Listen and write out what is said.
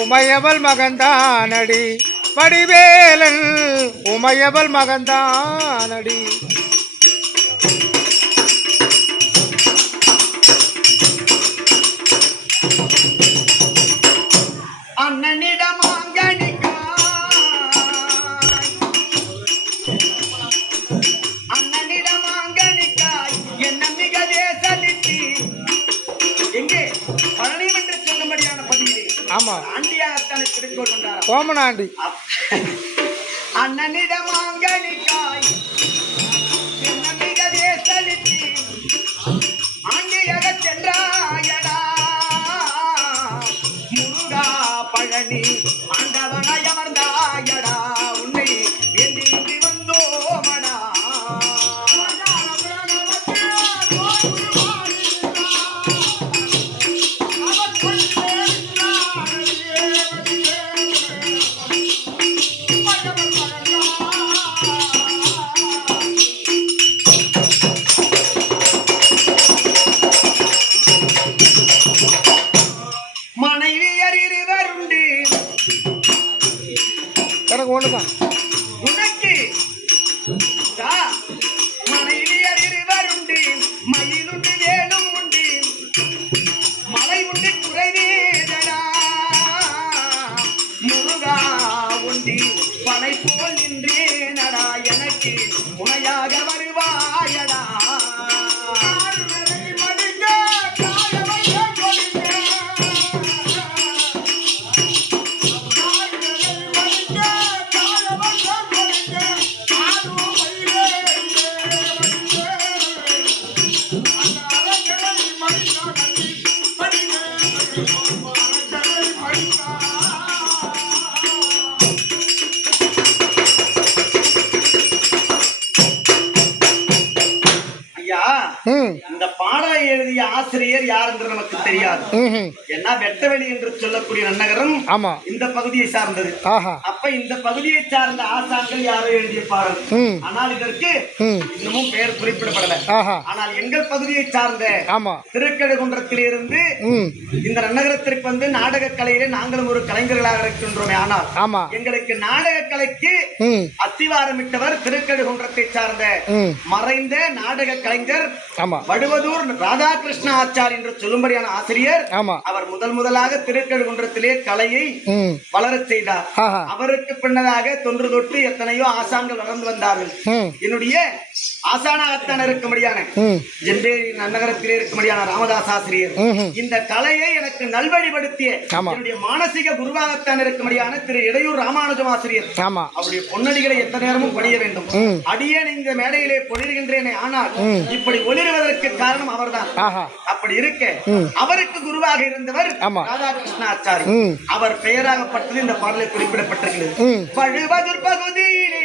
உமையவள் மகந்தானடி வடிவேலன் உமையவள் மகந்தானடி. அண்ணனிடம் அங்கனிக்காய் என்ன மிக தேசலித்து எங்கே பழனியம் என்று சொல்லும்படியான பதிவிலே ஆமா ஆண்டியாகத்தானே திருக்கோள் கொண்டார் கோமனாண்டி. அண்ணனிடம் அங்கனிக்காய் என்ன மிக தேசலித்து ஆண்டியாக சென்றாயடா முருகா பழனி ஆண்டவனாய் அமர்ந்தாயடா உன்னை வேண்டி இன்று வந்தோமடா. மனைவியர் இருவருண்டு எனக்கு ஒண்ணுதான் உனக்கு மனைவியர் இருவருண்டு மயிலுண்டு வேலும் உண்டு மலை உண்டு குறைவேதடா முருகா உண்டி பனை போல் நின்றேனடா எனக்கு துணையாக வருவாயடா. இந்த பாடலை எழுதிய ஆசிரியர் யார் என்று நமக்கு தெரியாது. ஏன்னா வெட்டவெளி என்று சொல்லக்கூடிய நன்னகரம் இந்த பகுதியை சார்ந்தது. அப்ப இந்த பகுதியை சார்ந்த ஆசான்கள் யாரோ எழுதிய பாடல். ஆனால் இதற்கு இன்னமும் பெயர் குறிப்பிடப்படல. ஆனால் எங்கள் பகுதியை சார்ந்த திருக்கழுகுன்றத்திலிருந்து இந்த நன்னகரத்திற்கு வந்து நாடக கலையிலே நாங்களும் ஒரு கலைஞர்களாக இருக்கின்றோமே. ஆனால் எங்களுக்கு நாடக கலைக்கு அத்திவாரமிட்டவர் திருக்கழுகுன்றத்தை சார்ந்த மறைந்த நாடக கலைஞர் வடுவதூர் ராதாகிருஷ்ண ஆச்சார் என்று சொல்லும்படியான ஆசிரியர். அவர் முதலாக திருக்கழுகுன்றத்திலே கலையை வளரச் செய்தார். அவருக்கு பின்னதாக தொன்று தொட்டு எத்தனையோ ஆசான்கள் வளர்ந்து வந்தார்கள். என்னுடைய ஆசானாகத்தான் இருக்கும்படியான ஜெம்பேரி நன்னகரத்திலே இருக்கும்படியான ராமதாஸ் ஆசிரியர் இந்த கலையை எனக்கு நல்வழிப்படுத்திய என்னுடைய மானசீக குருவாகத்தான் இருக்கும்படியான திரு இடையூர் ராமானுஜம் ஆசிரியர். அவருடைய பொன்னடிகளை எந்த நேரமும் பணிய வேண்டும். அடியேன் இந்த மேடையிலே பொழிகின்றேனே, ஆனால் இப்படி ஒளிருவதற்கு காரணம் அவர்தான். அப்படி இருக்க அவருக்கு குருவாக இருந்தவர் ராதாகிருஷ்ண ஆச்சாரி. அவர் பெயராகப்பட்டது இந்த பாடலில் குறிப்பிடப்பட்டிருக்கிறது. பழுவதூர் பகுதியிலே